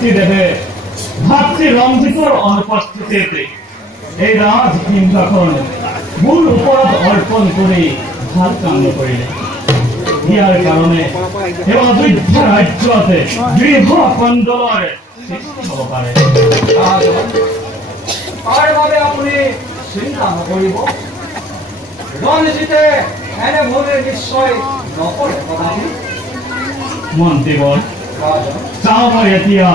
পিতৃদেৱে ভাতৃ ৰঞ্জিতৰ অনুপস্থিতিত এই ৰাজ সিংহাসন মোৰ ওপৰত অৰ্পণ কৰি ভাল কাম নকৰিলে। ইয়াৰ কাৰণে এই অযোধ্যা ৰাজ্যত গৃহ কন্দলৰ সৃষ্টি হ'ব পাৰে। তাৰ বাবে আপুনি চিন্তা নকৰিব। ৰঞ্জিতে এনে ভুলে নিশ্চয় নকৰে কদাপি। মন্ত্ৰীবৰ চাওঁ মই এতিয়া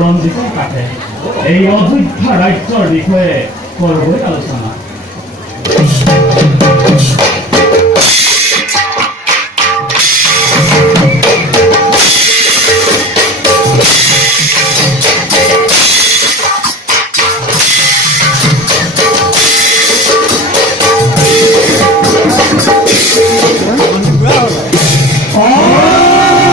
ৰঞ্জিতৰ কাষে এই অযোধ্যা ৰাজ্যৰ বিষয়ে কৰবই আলোচনা।